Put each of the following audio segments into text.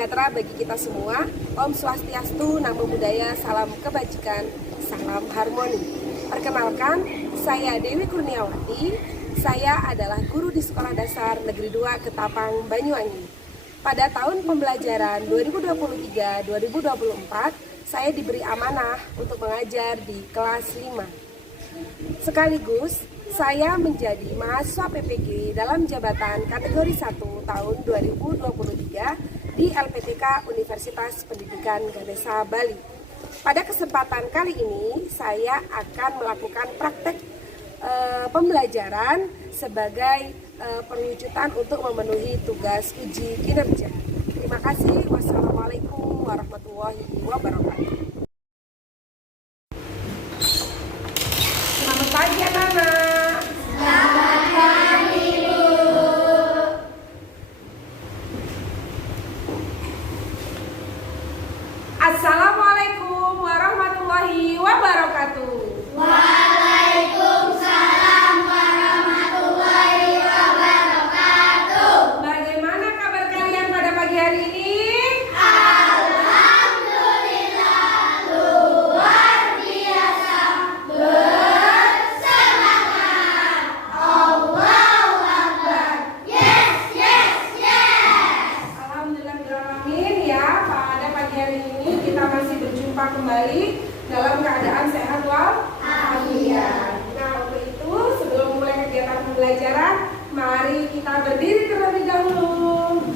sejahtera bagi kita semua. Om Swastiastu, Namo Buddhaya, salam kebajikan, salam harmoni. Perkenalkan, saya Dewi Kurniawati. Saya adalah guru di Sekolah Dasar Negeri 2 Ketapang, Banyuwangi. Pada tahun pembelajaran 2023-2024, saya diberi amanah untuk mengajar di kelas 5. Sekaligus, saya menjadi mahasiswa PPG dalam jabatan kategori 1 tahun 2023 di LPTK Universitas Pendidikan Ganesha Bali. Pada kesempatan kali ini, saya akan melakukan praktek pembelajaran sebagai perwujudan untuk memenuhi tugas uji kinerja. Terima kasih. Wassalamualaikum warahmatullahi wabarakatuh. Selamat pagi anak-anak. Selamat pagi, Bu. Assalamualaikum warahmatullahi wabarakatuh. Waalaikumsalam warahmatullahi wabarakatuh. Bagaimana kabar kalian pada pagi hari ini? Alhamdulillah, luar biasa, bersemangat. Allahu Akbar. Yes, yes, yes. Alhamdulillahirrahmanirrahim ya. Pada pagi hari ini kita masih berjumpa kembali dalam keadaan sehat walafiat. Nah, untuk itu sebelum mulai kegiatan pembelajaran, mari kita berdiri terlebih dahulu.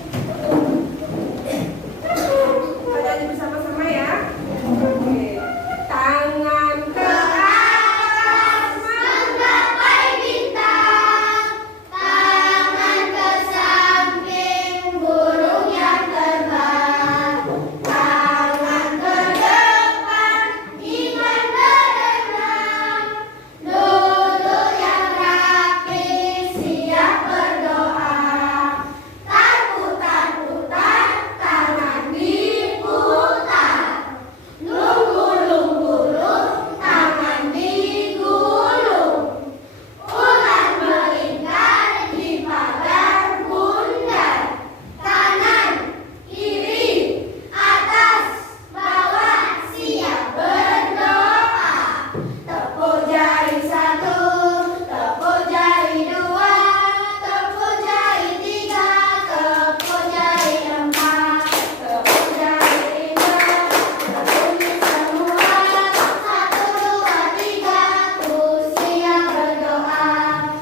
Kita nyanyi bersama-sama ya. Oke. Tangan ke atas, Menggapai bintang, tangan ke samping, burung yang terbang, tangan ke depan, iman berenang, duduk yang rapi, siap berdoa, putar-putar, tangan diputar, lunggu-lunggu, tangan digulung, ular melingkar di pagar bundar, kanan, kiri, atas, bawah, siap berdoa, tepuk jari 1, tepuk jari 2, tepuk jari 3, tepuk jari 4, tepuk jari 5, berbunyi semua, 1, 2, 3, ku siap berdoa,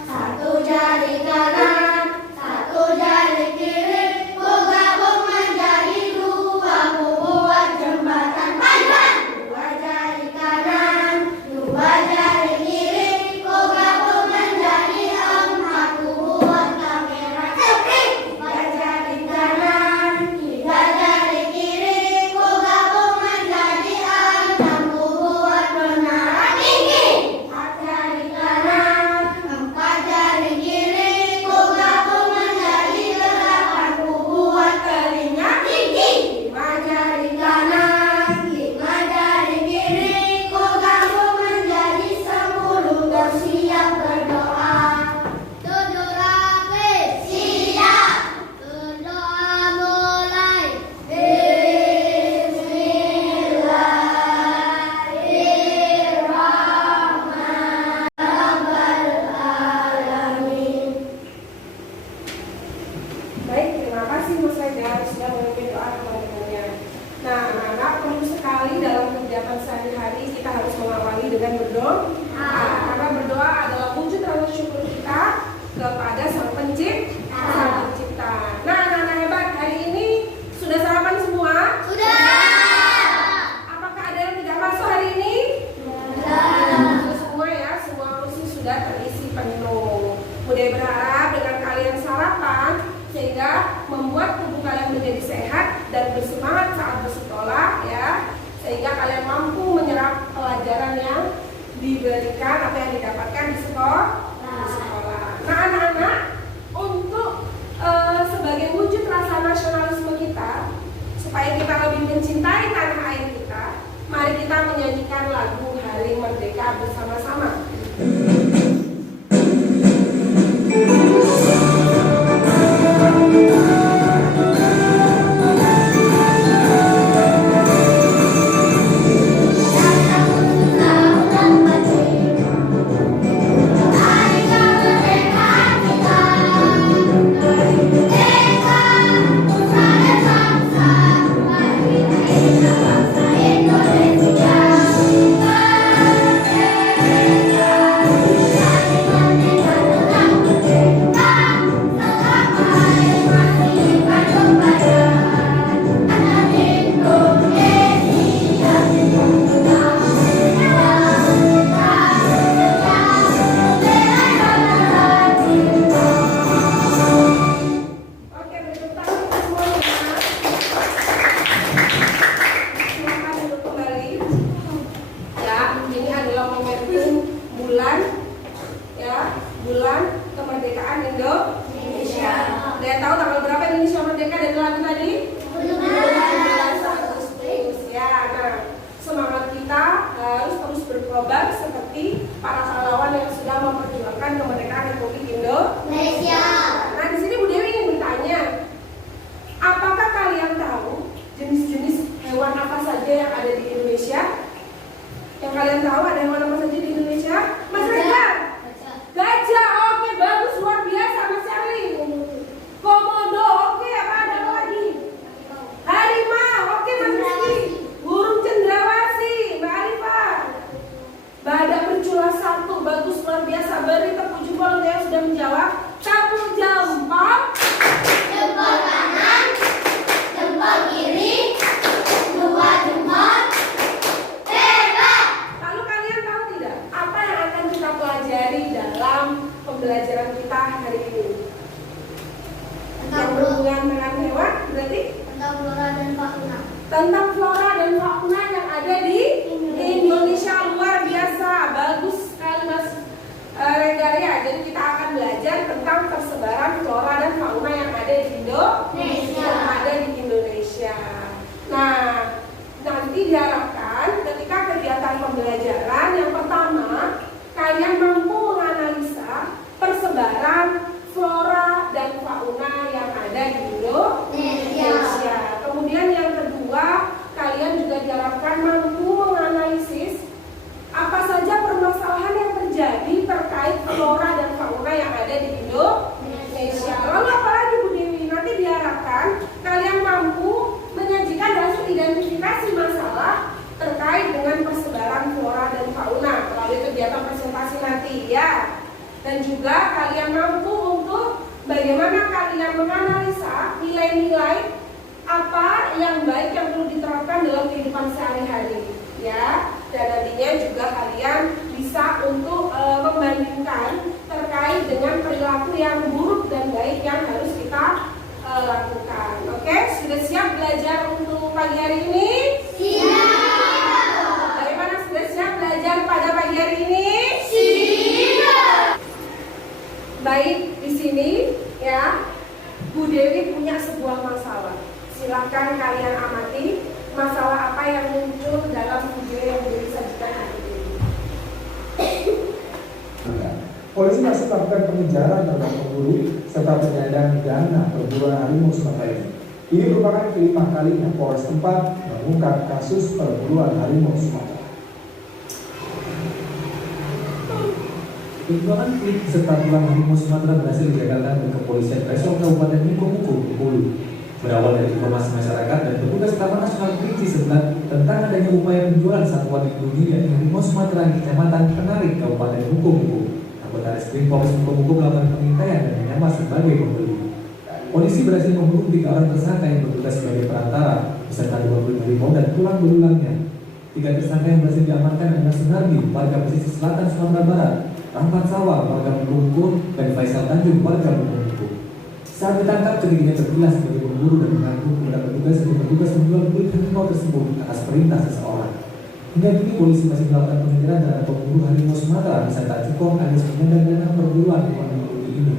1 jari kanan, 1 jari kiri, ku gabung menjadi 2, ku buat jembatan panjang, 2 jari kanan, 2 jari kiri, ku gabung menjadi 4, ku buat kamera cepring, 3 jari kanan, 3 jari kiri, ku gabung menjadi 6, ku buat menara tinggi, 4 jari kanan, 4 jari kiri, ku gabung menjadi 8, ku buat telinga tinggi, 5 jari kanan, 5 jari kiri, ku gabung menjadi 10, bersiap berdoa. 7 lapis, siap, berdoa mulai. Bismillahirrahmanirrahim. baik, terima kasih Mas Haidar sudah memimpin doa kepada. Nah, anak-anak perlu sekali dalam kegiatan sehari-hari kita harus mengawali dengan berdoa. Karena berdoa adalah wujud rasa syukur kita kepada Sang Pencipta. Nah, anak-anak hebat, hari ini sudah sarapan semua? Sudah. Apakah ada yang tidak masuk hari ini? Sudah semua ya, semua kursi sudah terisi penuh. Mudah berharap dengan kalian sarapan sehingga membuat tubuh kalian menjadi sehat dan bersemangat saat bersekolah ya, sehingga kalian mampu menyerap pelajaran yang diberikan atau yang didapatkan di sekolah. Nah, anak-anak, untuk sebagai wujud rasa nasionalisme kita, supaya kita lebih mencintai tanah air kita, mari kita menyanyikan lagu Hari Merdeka bersama-sama. tentang flora dan fauna yang ada di Indonesia. Luar biasa, bagus sekali Mas Regalia. Jadi kita akan belajar tentang persebaran flora dan fauna yang ada di Indonesia. Nah, nanti diharapkan ketika kegiatan pembelajaran yang pertama kalian mampu menganalisa persebaran flora dan fauna yang ada di Indonesia. Kemudian yang kedua, kalian juga diharapkan mampu menganalisis apa saja permasalahan yang terjadi terkait flora dan fauna yang ada di Indonesia. Lalu apalagi Bu Dewi? Nanti diharapkan kalian mampu menyajikan hasil identifikasi masalah terkait dengan persebaran flora dan fauna melalui kegiatan presentasi nanti ya. Dan juga kalian mampu untuk bagaimana kalian menganalisa nilai-nilai apa yang baik yang perlu diterapkan dalam kehidupan sehari-hari ya. Dan nantinya juga kalian bisa untuk membandingkan terkait dengan perilaku yang buruk dan baik yang harus kita lakukan. Oke, sudah siap belajar untuk pagi hari ini? Siap. Bagaimana, sudah siap belajar pada pagi hari ini? Siap. Baik, di sini ya Bu Dewi punya sebuah masalah. Silakan kalian amati masalah apa yang muncul dalam video yang disajikan hari ini. Polisi masih melakukan pengejaran terhadap pemburu serta penyandang dana perburuan harimau Sumatera ini. Ini merupakan kelima kalinya Polres tempat mengungkap kasus perburuan harimau Sumatera. Perjuangan kulit serta tulang harimau Sumatera berhasil digagalkan oleh kepolisian Resort Kabupaten Mukomuko, Bengkulu. Berawal dari informasi masyarakat dan petugas Taman Nasional Kerinci Sebelah tentang adanya upaya penjualan satwa dilindungi yakni harimau Sumatera di Kecamatan Penarik, Kabupaten Mukomuko. Anggota Reskrim Polres Mukomuko melakukan pengintaian dan menyamar sebagai pembeli. Polisi berhasil memburu 3 orang tersangka yang bertugas sebagai perantara beserta 20 harimau dan tulang belulangnya. 3 tersangka yang berhasil diamankan adalah Sunardi, warga pesisir selatan Sumatera Barat, Rahmat Sawah, warga Mukomuko, dan Faisal Tanjung, warga Mukomuko. Saat ditangkap, ketiganya terbilas sebagai pemburu dan mengaku kepada petugas yang bertugas menjual kulit harimau tersebut atas perintah seseorang. Hingga kini polisi masih melakukan pengejaran terhadap pemburu harimau Sumatera beserta cukong alias penyandang dana perburuan harimau ini.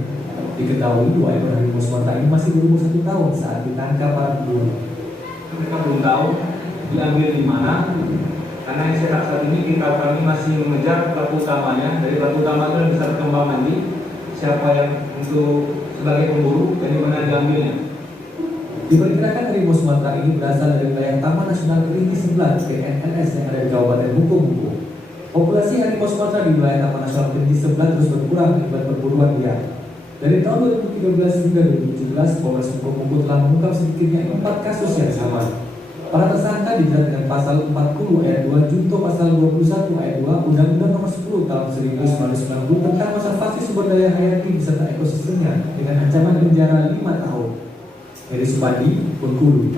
Diketahui 2 ekor harimau Sumatera ini masih berumur 1 tahun saat ditangkap para pemburu. Mereka belum tahu diambil di mana, karena yang saya saat ini kami masih mengejar pelaku utamanya. Dari pelaku utama itu bisa berkembang lagi siapa yang untuk sebagai pemburu dan di mana diambilnya. Diperkirakan harimau Sumatera ini berasal dari wilayah Taman Nasional Kerinci Sebelah (TNNS) yang ada di Kabupaten Mukomuko. Populasi harimau Sumatera di wilayah Taman Nasional Kerinci Sebelah terus berkurang akibat perburuan liar. Dari tahun 2013 hingga 2017, Polres Mukomuko telah mengungkap sedikitnya 4 kasus yang sama. Para tersangka dijerat dengan pasal 40 ayat 2 junto pasal 21 ayat 2 Undang-Undang Nomor 10 Tahun 1990 tentang konservasi sumber daya hayati beserta ekosistemnya dengan ancaman penjara 5 tahun. Dari Supadi, Bengkulu.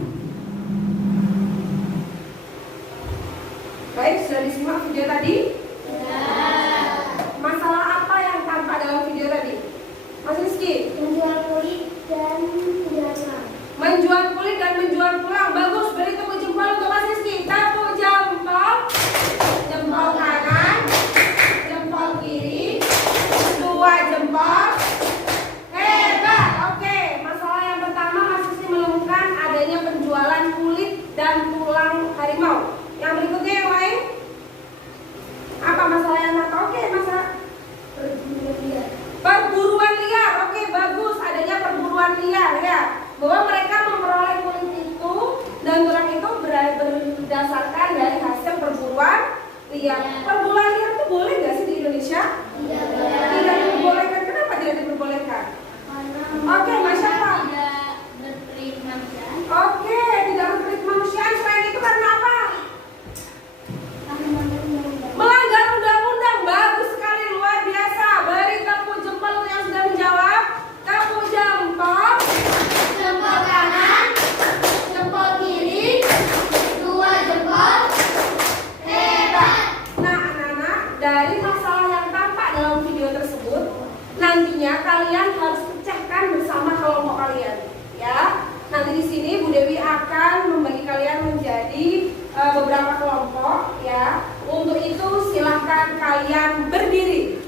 Baik, sudah disimak video tadi? Masalah apa yang tampak dalam video tadi? Mas Rizky? Menjual kulit dan menjual tulang. Menjual kulit dan menjual tulang. Bagus, beri tepuk jempol untuk Mas Rizky. Tepuk jempol. Jempol kanan, jempol kiri, 2 jempol. Hebat. Oke, masalah yang pertama Mas Rizky menemukan adanya penjualan kulit dan tulang harimau. Yang berikutnya yang lain? Apa masalah yang apa? Oke, masalah perburuan liar. Oke, bagus, adanya perburuan liar ya. Bahwa mereka memperoleh kulit itu dan tulang itu berdasarkan dari hasil perburuan liar. Perburuan liar itu boleh nggak sih di Indonesia? Tidak diperbolehkan. Kenapa tidak diperbolehkan? Oke, Masya Allah. Oke, tidak berperit kemanusiaan. Selain itu karena apa? Melanggar undang-undang. Bagus sekali, luar biasa. Beri tepuk jempol untuk yang sudah menjawab. Tepuk jempol. Jempol kanan, jempol kiri, 2 jempol. Hebat. Nah, anak-anak, dari masalah yang tampak dalam video tersebut, nantinya kalian harus pecahkan bersama kelompok kalian, ya. Nanti di sini Bu Dewi akan membagi kalian menjadi ya. Untuk itu silahkan kalian berdiri.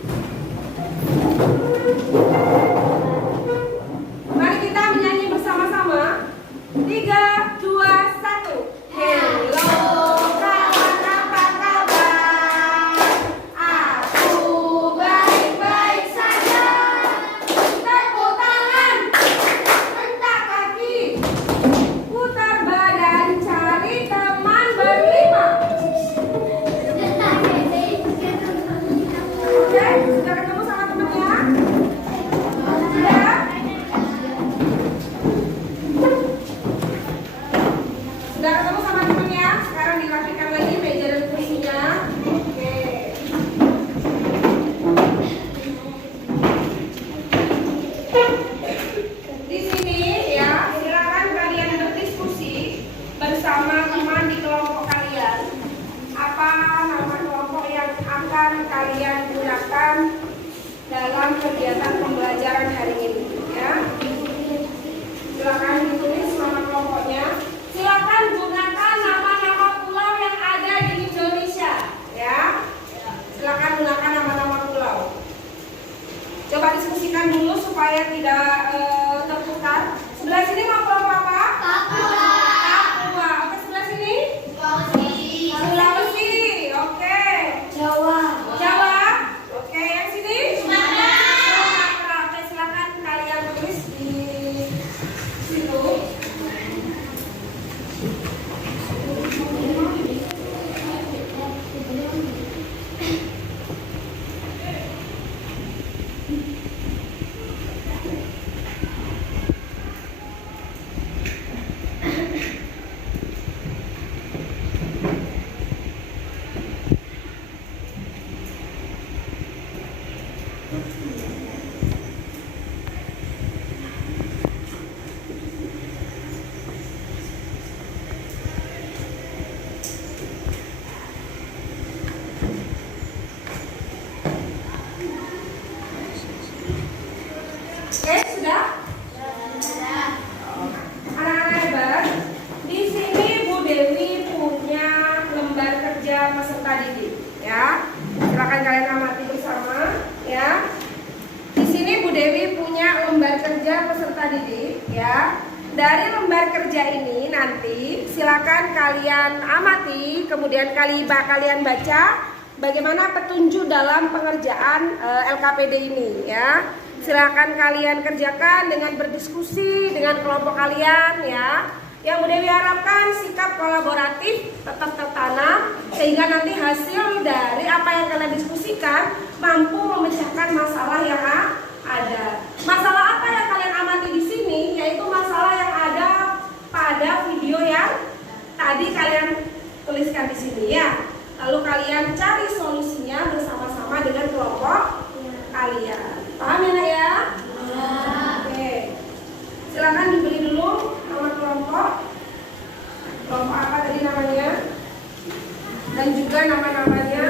Mari kita menyanyi bersama-sama. 3, 2, 1. Hello kawan, apa kabar? Aku baik-baik saja. Tepuk tangan, hentak kaki, putar badan, cari teman berlima. Oke, sudah ketemu sama temannya? Sudah? Sudah ketemu sama temennya? Sekarang dirapikan lagi meja dan kursinya. Oke. Di sini ya, silakan kalian berdiskusi bersama teman di kelompok kalian. Apa nama kelompok yang akan kalian gunakan dalam kegiatan pembelajaran hari ini? Ya. Silakan ditulis nama kelompoknya. Silakan gunakan nama-nama pulau yang ada di Indonesia, ya. Silakan gunakan nama-nama pulau. Coba diskusikan dulu supaya tidak tertukar. Sebelah sini mau kelompok apa? Papua. Papua. Oke, sebelah sini? Sulawesi. Oke. Jawa. Jawa. Oke, yang sini? Sumatera. Oke, silakan kalian tulis di situ. Oke, sudah? Anak-anak hebat, di sini Bu Dewi punya lembar kerja peserta didik, ya. Silakan kalian amati bersama, ya. Di sini Bu Dewi punya lembar kerja peserta didik, ya. Dari lembar kerja ini nanti silakan kalian amati, kemudian kalian baca bagaimana petunjuk dalam pengerjaan LKPD ini, ya. Silakan kalian kerjakan dengan berdiskusi dengan kelompok kalian, ya. Yang Bu Dewi harapkan sikap kolaboratif tetap tertanam sehingga nanti hasil dari apa yang kalian diskusikan mampu memecahkan masalah yang ada. Masalah apa yang kalian amati di sini? Yaitu masalah yang ada pada video yang tadi kalian tuliskan di sini, ya. Lalu kalian cari solusinya bersama-sama dengan kelompok kalian. Paham ya, Nak, ya? Oke. Silakan diberi dulu nama kelompok. Kelompok apa tadi namanya? Dan juga nama-namanya.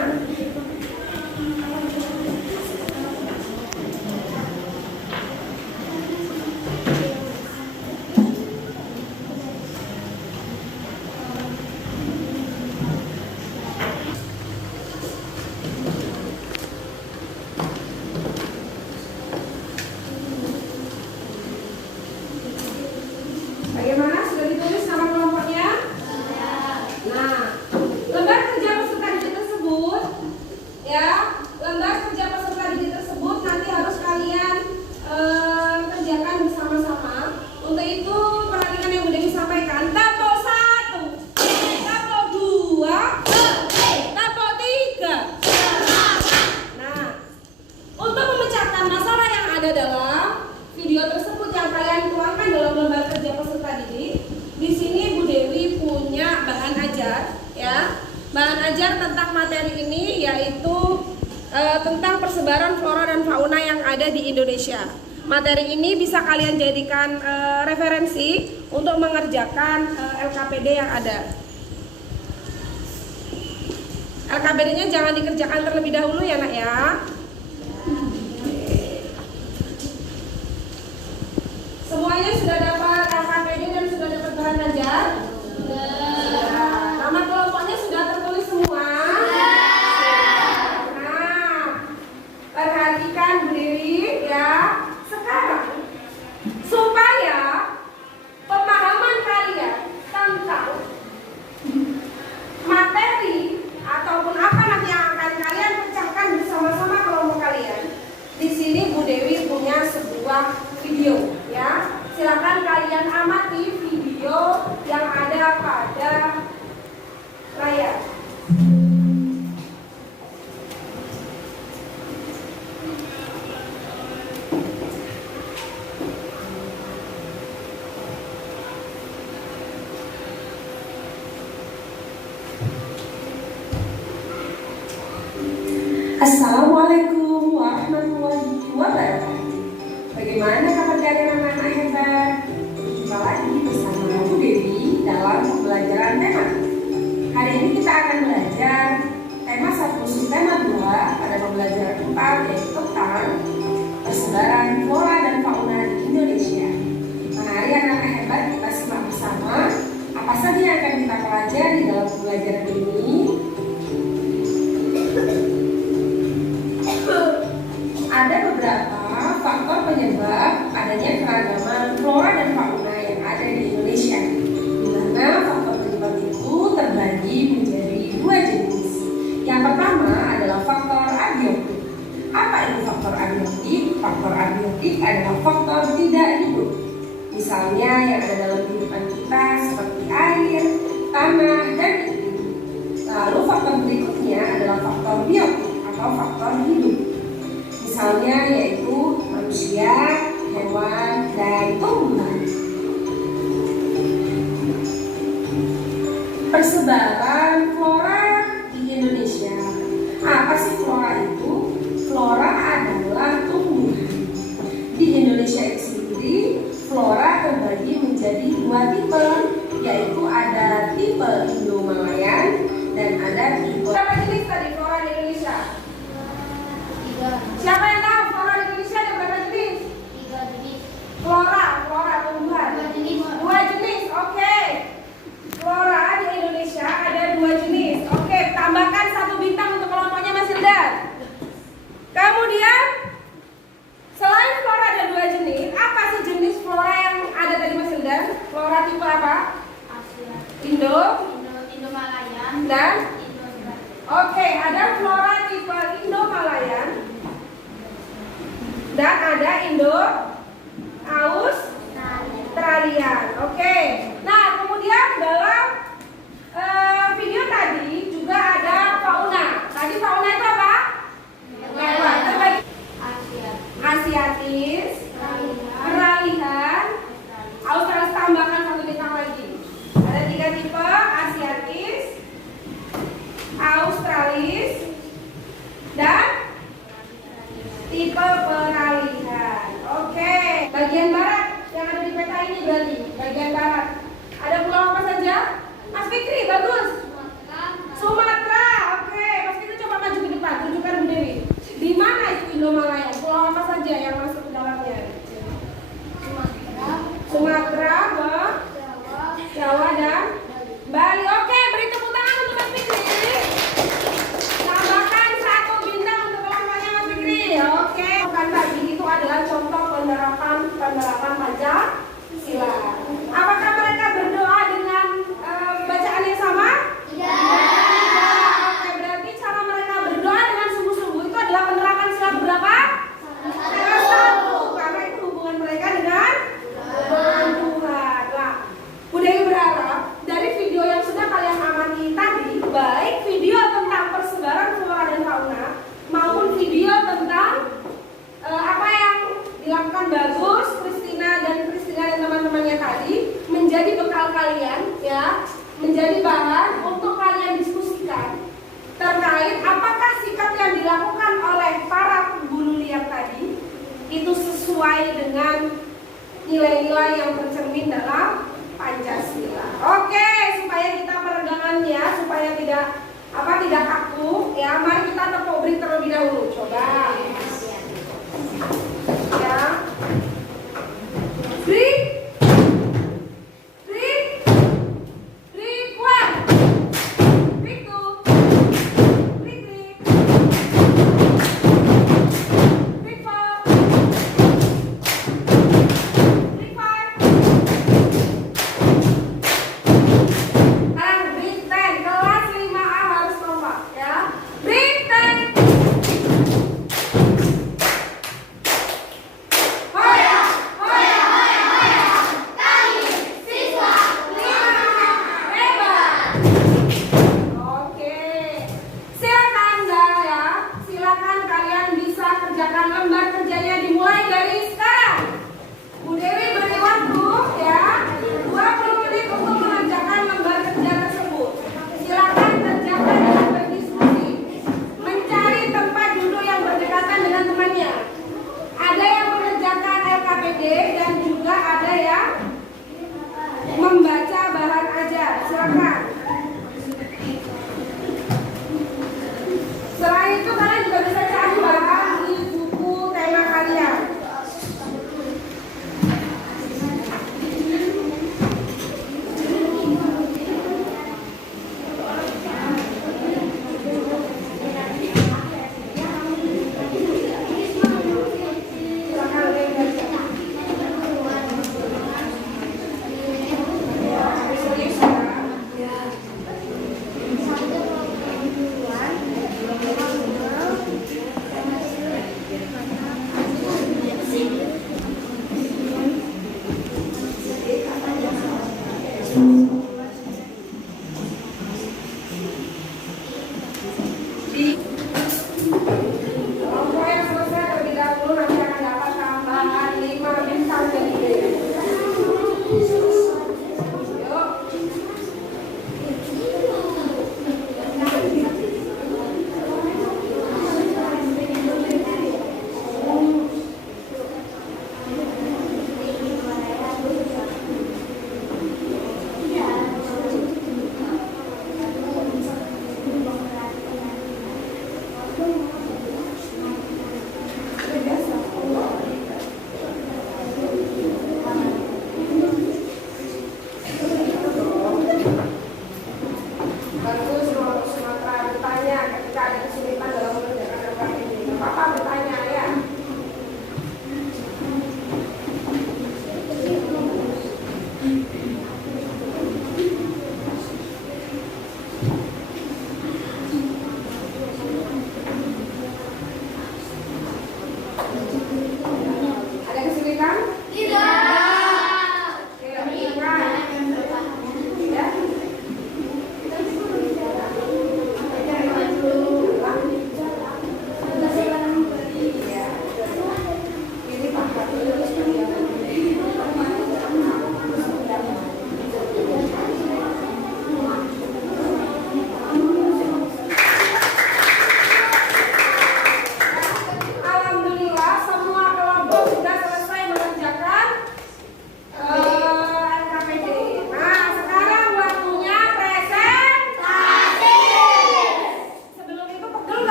Bagaimana? Sudah ditulis nama kelompoknya? Nah, lembar kerja peserta didik tersebut, ya, lembar kerja peserta didik tersebut nanti harus kalian kerjakan bersama-sama. Untuk itu perhatikan yang udah disampaikan. Tabok 1, tabok 2, tabok 3. Nah, untuk memecahkan masalah yang ada dalam video tersebut yang kalian tuangkan dalam lembar kerja peserta didik, di sini Bu Dewi punya bahan ajar, ya. Bahan ajar tentang materi ini yaitu tentang persebaran flora dan fauna yang ada di Indonesia. Materi ini bisa kalian jadikan referensi untuk mengerjakan LKPD yang ada. LKPD-nya jangan dikerjakan terlebih dahulu ya, Nak, ya. Semuanya sudah dapat LKPD dan sudah dapat bahan ajar? Sudah. Nama kelompoknya sudah tertulis semua? Assalamualaikum warahmatullahi wabarakatuh. Bagaimana kabar kalian anak-anak hebat? Jumpa lagi bersama Bu Dewi dalam pembelajaran tema. Hari ini kita akan belajar tema 1 tema 2 pada pembelajaran 4, yaitu tentang persebaran flora dan fauna di Indonesia. Mari anak-anak hebat kita simak bersama apa saja yang akan kita pelajari dalam pembelajaran ini. Ada beberapa faktor penyebab adanya keragaman flora dan fauna yang ada di Indonesia, di mana faktor penyebab itu terbagi menjadi 2 jenis. Yang pertama adalah faktor abiotik. Apa itu faktor abiotik? Faktor abiotik adalah faktor tidak hidup. Misalnya yang ada dalam kehidupan kita seperti air, tanah, dan iklim. Lalu faktor berikutnya adalah faktor biotik atau faktor hidup. Misalnya yaitu manusia, hewan, dan tumbuhan. Persebaran flora di Indonesia. Apa sih flora itu? Flora adalah tumbuhan. Di Indonesia itu sendiri, flora terbagi menjadi 2 tipe, yaitu ada tipe Indo-Malayan dan ada tipe. Berapa jenis tadi flora di Indonesia? 3. Siapa yang tahu flora di Indonesia ada berapa jenis? 3 jenis. Flora tumbuhan. 2 jenis. 2 jenis, oke. Flora di Indonesia ada 2 jenis. Oke, tambahkan 1 bintang untuk kelompoknya Mas Hildan. Kemudian, selain flora ada 2 jenis, apa sih jenis flora yang ada tadi Mas Hildan? Flora tipe apa? Asia. Dan Indo-Malayan. Indo-Australia. oke, ada flora tipe Indo-Malayan dan ada Indo-Australian. Oke. Nah, kemudian dalam video tadi juga ada fauna. Tadi fauna itu apa? Hewan. Terbagi Asia. Asiatis, Australia. peralihan, Australis, tambahkan 1 bintang lagi. Ada 3 tipe, Asiatis, Australis, dan tipe peralihan. Oke, bagian barat yang ada di peta ini berarti bagian barat. Ada pulau apa saja? Mas Fikri, bagus. Sumatera. Oke, Mas Fikri coba maju ke depan, tunjukkan Bu Dewi. Di mana itu Indo-Malaya? Pulau apa saja yang masuk ke dalamnya? Sumatera, Jawa, dan Bali. Oke, beri tepuk tangan untuk Mas Fikri. Tambahkan 1 bintang untuk kelompoknya Mas Fikri. Oke, bukan tadi itu adalah contoh penerapan Pancasila. Apakah mereka berdoa dengan bacaan yang sama? Oke, berarti cara mereka berdoa dengan sungguh-sungguh itu adalah penerapan sila berapa? Yang 1, karena itu hubungan mereka dengan Tuhan. Nah, Bu Dewi berharap dari video yang sudah kalian amati tadi, baik video tentang persebaran flora dan fauna maupun video tentang apa yang dilakukan Bagus, Kristina dan teman-temannya tadi, menjadi bekal kalian, ya, menjadi bahan untuk kalian diskusikan terkait apakah sikap yang dilakukan oleh para pemburu liar tadi itu sesuai dengan nilai-nilai yang tercermin dalam Pancasila. Oke, supaya kita peregangannya supaya tidak kaku, ya, mari kita tepuk beri terlebih dahulu. Coba. Ya. Break. Break 1. Break 2. Break 3. Break 4. Break 5.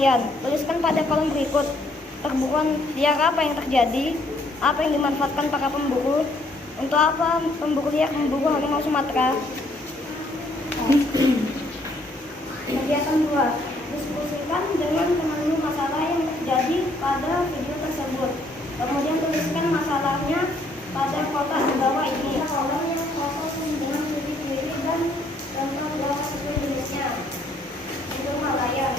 kalian. Tuliskan pada kolom berikut. Perburuan liar apa yang terjadi? Apa yang dimanfaatkan para pemburu? Untuk apa pemburu liar memburu harimau Sumatera? Kegiatan 2. Diskusikan dengan temanmu masalah yang terjadi pada video tersebut. Kemudian tuliskan masalahnya pada kotak di bawah ini. Kolom yang kosong dengan titik-titik dan contoh jawab sesuai jenisnya. Untuk halayan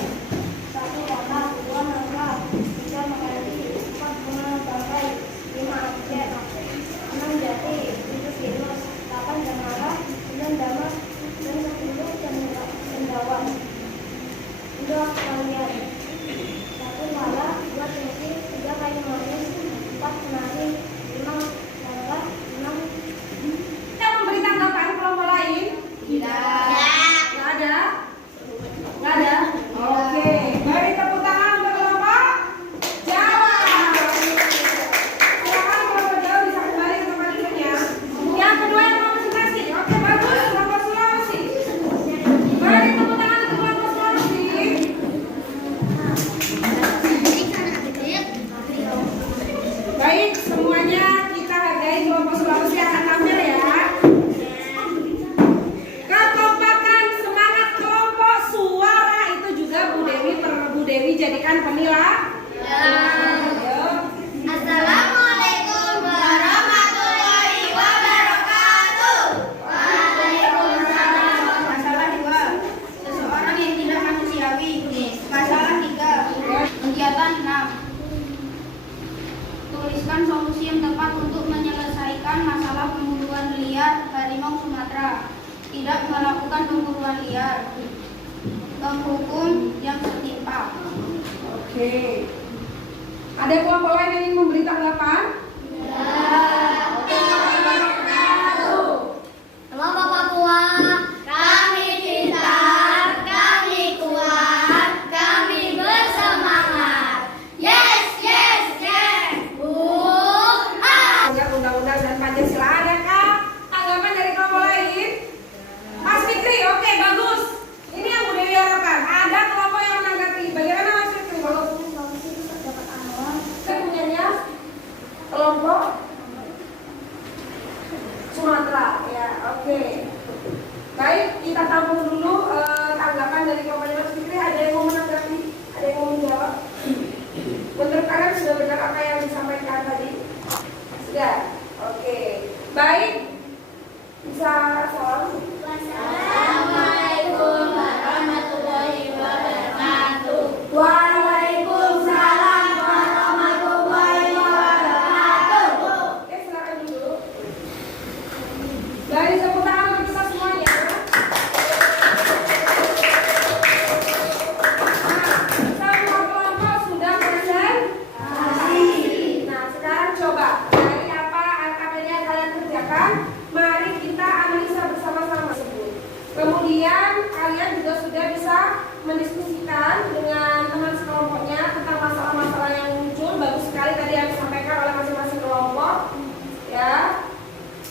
1 kata, 2 nama, 3 mengerti, 4 bunga bangkai, 5 objek, 6 jati, 7 sinus, 8 jamaah, 9 damar, dan 10 cendawan. 2 kalian 1 malah, 2 tinggi, 3 kayu manis, 4 menari, 5 darah, 6. Kita memberi tanggapan kelompok lain? Tidak. Nggak ada? Nggak ada? Oke. Beri tepuk tangan untuk kelompok Jawa. Silakan kelompok Jawa bisa kembali ke tempat duduknya. Yang kedua yang kelompok Sulawesi. Oke, bagus. Kelompok Sulawesi. Beri tepuk tangan untuk kelompok Sulawesi. Baik, semuanya kita hargai kelompok Sulawesi akan tampil ya. Kekompakan semangat kelompok suara itu juga Bu Dewi jadikan pemilah. Ayo. Assalamualaikum warahmatullahi wabarakatuh. Waalaikumsalam. Masalah 2. Seseorang yang tidak manusiawi. Masalah 3. Kegiatan 6. Tuliskan solusi yang tepat untuk menyelesaikan masalah pemburuan liar harimau Sumatera. Tidak melakukan pemburuan liar. Penghukum yang setimpal. Oke. Ada kelompok lain yang ingin memberi tanggapan? Kelompok Papua, kami pintar, kami kuat, kami bersemangat. Yes, yes, yes. Undang-undang dan Pancasila ada kah? Tanggapan dari kelompok lain? Mas Fikri, oke, bagus. Ini yang Bu Dewi harapkan. Ada kelompok yang menanggapi. Bagaimana Mas Fikri? Kemudiannya kelompok Sumatera, ya, oke. Baik, kita tampung dulu tanggapan dari kelompok Mas Fikri. Ada yang mau menanggapi? Ada yang mau menjawab? Menurut kalian sudah benar apa yang disampaikan tadi? Sudah, oke. Baik, bisa salam. Assalamualaikum warahmatullahi wabarakatuh. Waalaikumsalam warahmatullahi wabarakatuh. Oke, silakan dulu. Dari tepuk tangan untuk kita semuanya. Nah, semua kelompok sudah presentasi. Nah, sekarang coba dari apa yang kalian kerjakan, mari kita analisa bersama-sama tersebut. Kemudian kalian juga sudah bisa mendiskusikan dengan teman sekelompoknya tentang masalah-masalah yang muncul. Bagus sekali tadi yang disampaikan oleh masing-masing kelompok, ya.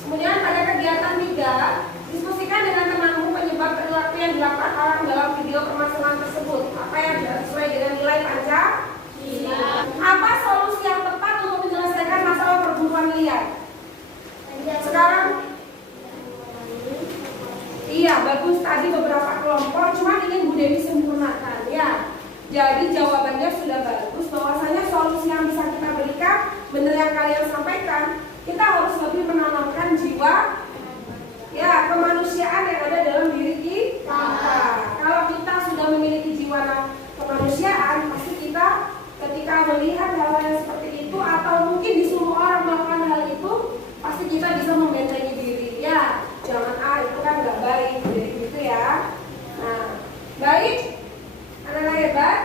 Kemudian pada kegiatan 3, diskusikan dengan temanmu penyebab perilaku yang dilakukan orang dalam video permasalahan tersebut. Apa yang sesuai dengan nilai Pancasila? Apa solusi yang tepat untuk menyelesaikan masalah perburuan liar? Sekarang, iya bagus tadi beberapa kelompok, cuma ingin Bu Dewi sempurnakan ya. Jadi jawabannya sudah bagus, bahwasanya solusi yang bisa kita berikan, benar yang kalian sampaikan, kita harus lebih menanamkan jiwa ya kemanusiaan yang ada dalam diri kita. Kalau kita sudah memiliki jiwa kemanusiaan, pasti kita ketika melihat hal-hal yang seperti itu atau mungkin disuruh orang melakukan hal itu, pasti kita bisa membentengi diri ya. Jangan itu kan nggak baik, jadi gitu ya. Nah, baik, anak-anak hebat.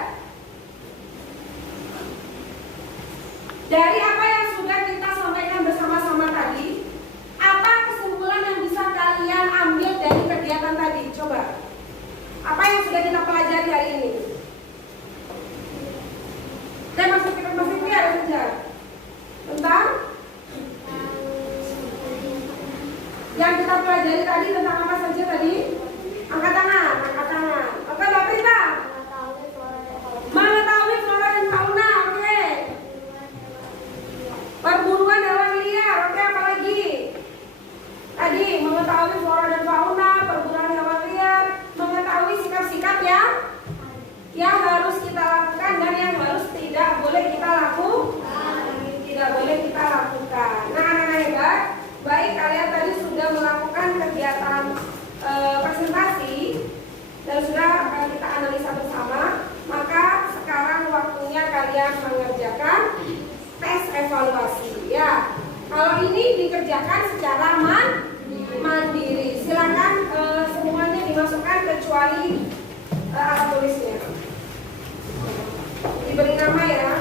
Dari apa yang sudah kita sampaikan bersama-sama tadi, apa kesimpulan yang bisa kalian ambil dari kegiatan tadi? Coba, apa yang sudah kita pelajari hari ini? Dan masuk ada kerja tentang yang kita pelajari tadi tentang apa saja tadi? Angkat tangan, angkat tangan. Oke, Mbak Prita. Mengetahui mengetahui flora dan fauna, perburuan hewan liar, mengetahui sikap-sikap yang harus kita lakukan dan yang harus tidak boleh kita lakukan. Nah, anak-anak hebat, baik kalian tadi sudah melakukan kegiatan presentasi dan sudah akan kita analisa bersama. Maka sekarang waktunya kalian mengerjakan tes evaluasi ya. Kalau ini dikerjakan secara mandiri. Silakan semuanya dimasukkan kecuali alat tulisnya. Diberi nama ya.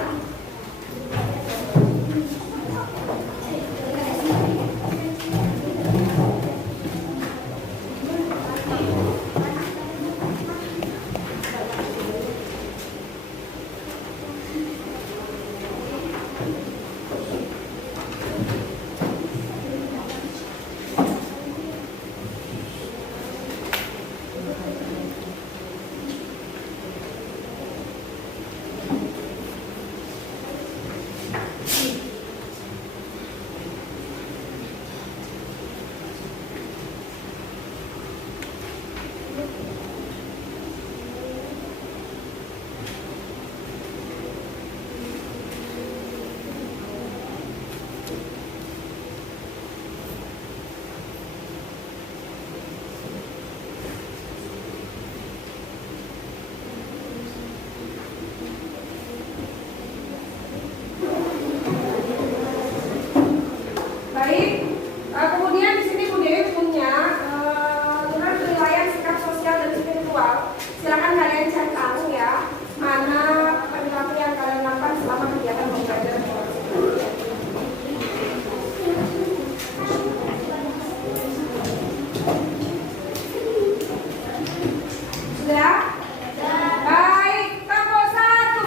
Kemudian di sini Bu Dewi punya tentang penilaian sikap sosial dan spiritual. Silakan kalian centang ya, mana perilaku yang kalian lakukan selama kegiatan pembelajaran. Sudah? Baik, tombol 1.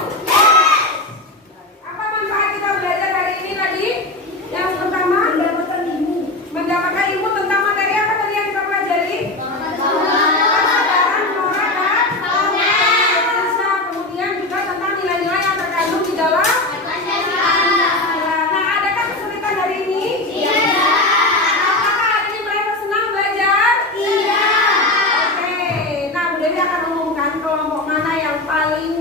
Apa manfaat kita belajar hari ini tadi? Yang pertama, mendapatkan ilmu tentang materi apa tadi yang kita pelajari? Kesadaran moral dan etika. Kemudian juga tentang nilai-nilai yang terkandung di dalam Pancasila. Nah, adakah kesulitan hari ini? Iya. Apakah hari ini mereka senang belajar? Iya. Oke. Nah, Bu Dewi akan mengumumkan kelompok mana yang paling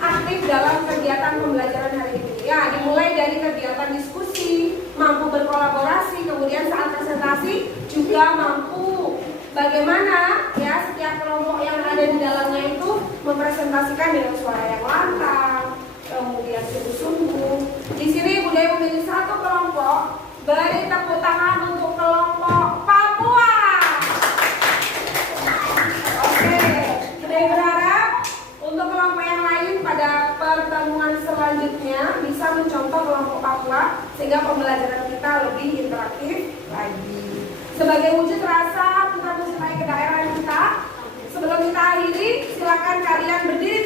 aktif dalam kegiatan pembelajaran hari ini. Ya, dimulai dari kegiatan diskusi, mampu berkolaborasi, kemudian saat presentasi juga mampu bagaimana ya setiap kelompok yang ada di dalamnya itu mempresentasikan dengan suara yang lantang, kemudian sungguh-sungguh. Di sini Bu Dewi memilih satu kelompok. Beri tepuk tangan untuk kelompok Papua. Oke, Bu Dewi berharap untuk kelompok yang lain pada pertemuan selanjutnya bisa mencontoh kelompok Papua sehingga pembelajaran kita lebih interaktif lagi. Sebagai wujud rasa kita mencintai kedaerahan kita, sebelum kita akhiri, silakan kalian berdiri